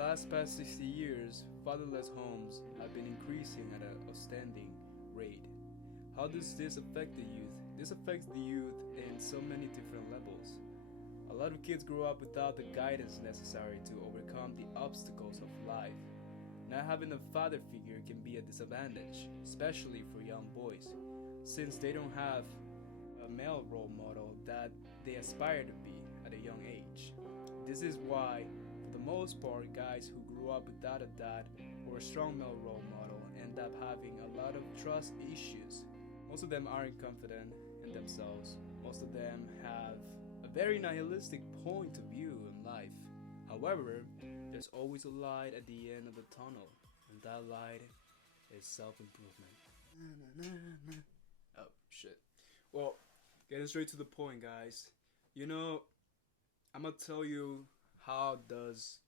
past 60 years, fatherless homes have been increasing at an outstanding rate. How does this affect the youth? This affects the youth in so many different levels. A lot of kids grow up without the guidance necessary to overcome the obstacles of life. Not having a father figure can be a disadvantage, especially for young boys, since they don't have a male role model that they aspire to be at a young age. This is why, for the most part, guys who grew up without a dad or a strong male role model end up having a lot of trust issues. Most of them aren't confident in themselves. Most of them have a very nihilistic point of view in life. However, there's always a light at the end of the tunnel, and that light is self-improvement. Oh, shit. Well, getting straight to the point, guys. I'm gonna tell you how does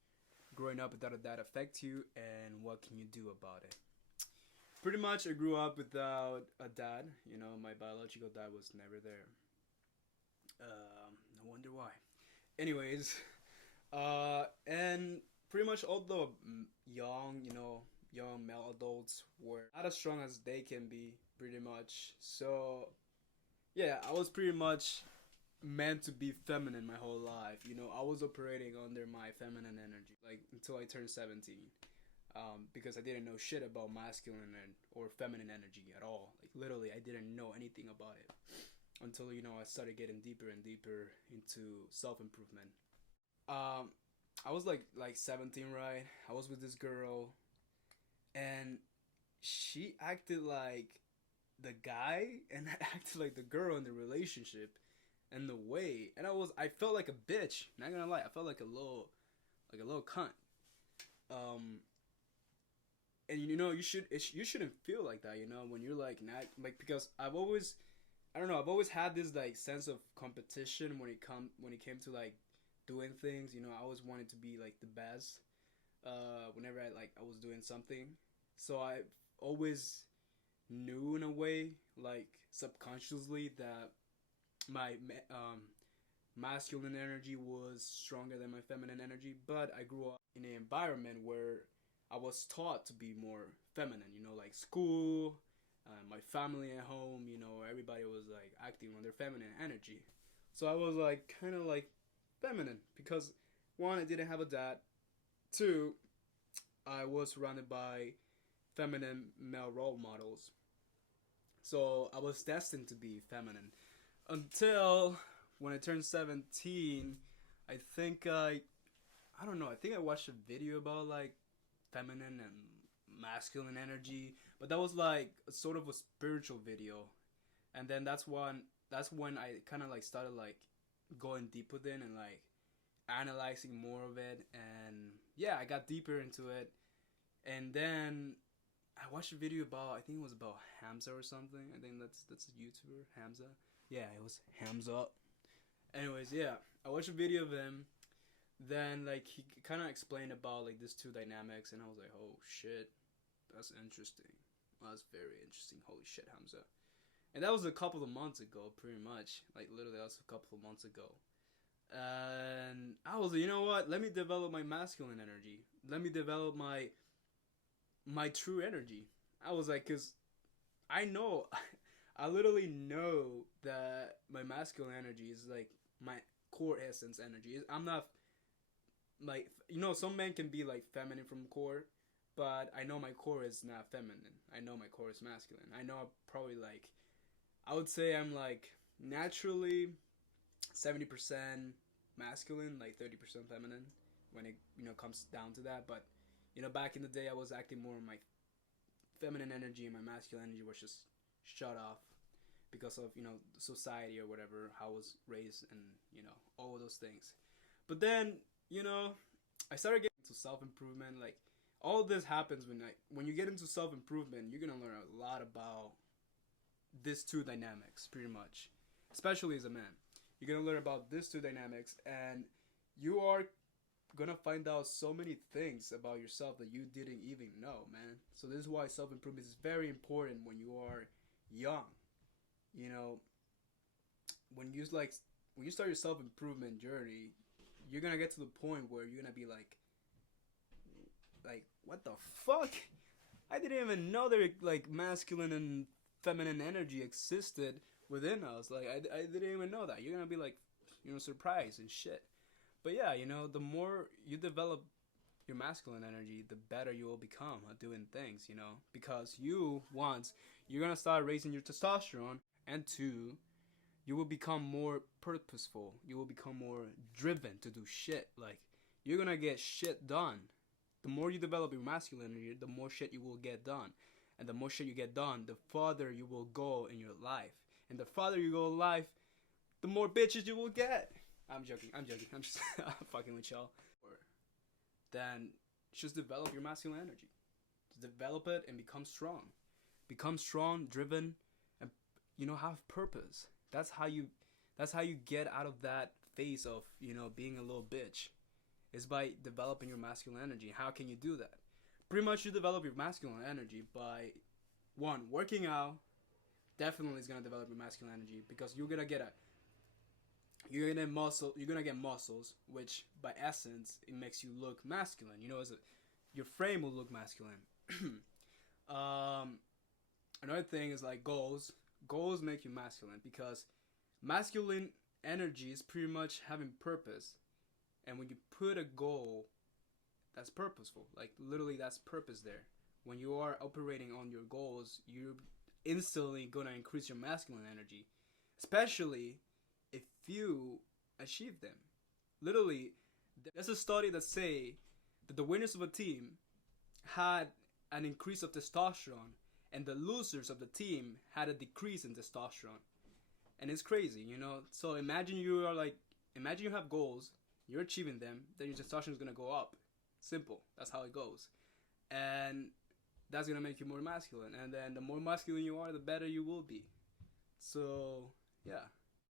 growing up without a dad affect you and what can you do about it. Pretty much, I grew up without a dad. My biological dad was never there. I wonder why. Anyways, and pretty much all the young male adults were not as strong as they can be, pretty much. So, yeah, I was pretty much meant to be feminine my whole life. I was operating under my feminine energy, like, until I turned 17. Because I didn't know shit about masculine or feminine energy at all. Like, literally, I didn't know anything about it until, I started getting deeper and deeper into self-improvement. I was like 17, right? I was with this girl, and she acted like the guy, and I acted like the girl in the relationship, and the way, and I felt like a bitch. Not gonna lie, I felt like a little cunt. And you shouldn't feel like that, when you're like not like, because I've always had this like sense of competition when it came to like doing things. I always wanted to be like the best. Whenever I was doing something, so I always knew in a way, like subconsciously, that my masculine energy was stronger than my feminine energy. But I grew up in an environment where I was taught to be more feminine, like school, my family at home, everybody was like acting on their feminine energy. So I was like kind of like feminine because, one, I didn't have a dad. Two, I was surrounded by feminine male role models. So I was destined to be feminine until when I turned 17. I think I don't know. I think I watched a video about like feminine and masculine energy, but that was like a sort of a spiritual video. And then that's when I kind of like started like going deep within and like analyzing more of it. And yeah, I got deeper into it. And then I watched a video about, I think it was about Hamza or something. I think that's a YouTuber, Hamza. Yeah, it was Hamza. Anyways, yeah, I watched a video of him. Then like he kind of explained about like these two dynamics, and I was like, oh shit, that's interesting. Well, that's very interesting. Holy shit, Hamza. And that was a couple of months ago, pretty much. Like, literally, that was a couple of months ago. And I was like, you know what? Let me develop my masculine energy. Let me develop my true energy. I was like, because I know, I literally know that my masculine energy is like my core essence energy. I'm not like, some men can be like feminine from core, but I know my core is not feminine. I know my core is masculine. I know I'm probably like, I would say I'm like naturally 70% masculine, like 30% feminine when it comes down to that. But back in the day, I was acting more on my feminine energy, and my masculine energy was just shut off because of society or whatever, how I was raised, and all of those things. But then I started getting into self-improvement. Like, all this happens when you get into self-improvement, you're gonna learn a lot about these two dynamics, pretty much, especially as a man. You're gonna learn about these two dynamics, and you are gonna find out so many things about yourself that you didn't even know, man. So this is why self-improvement is very important when you are young. When you start your self-improvement journey, you're gonna get to the point where you're gonna be like like, what the fuck? I didn't even know there like masculine and feminine energy existed within us. Like I didn't even know that. You're gonna be like, surprised and shit. But yeah, the more you develop your masculine energy, the better you will become at doing things. Because you're gonna start raising your testosterone, and two, you will become more purposeful. You will become more driven to do shit. Like you're gonna get shit done. The more you develop your masculine energy, the more shit you will get done. And the more shit you get done, the farther you will go in your life. And the farther you go in life, the more bitches you will get. I'm joking. I'm just fucking with y'all. Then just develop your masculine energy. Just develop it and become strong. Become strong, driven, and have purpose. That's how you get out of that phase of, being a little bitch. Is by developing your masculine energy. How can you do that? Pretty much you develop your masculine energy by, one, working out. Definitely is gonna develop your masculine energy because you're gonna get muscles, which by essence it makes you look masculine. Your frame will look masculine. Another thing is like goals. Goals make you masculine because masculine energy is pretty much having purpose. And when you put a goal that's purposeful, like literally that's purpose there. When you are operating on your goals, you're instantly going to increase your masculine energy. Especially if you achieve them. Literally, there's a study that say that the winners of a team had an increase of testosterone and the losers of the team had a decrease in testosterone. And it's crazy, So imagine you have goals, you're achieving them, then your testosterone is going to go up. Simple. That's how it goes. And that's going to make you more masculine. And then the more masculine you are, the better you will be. So, yeah.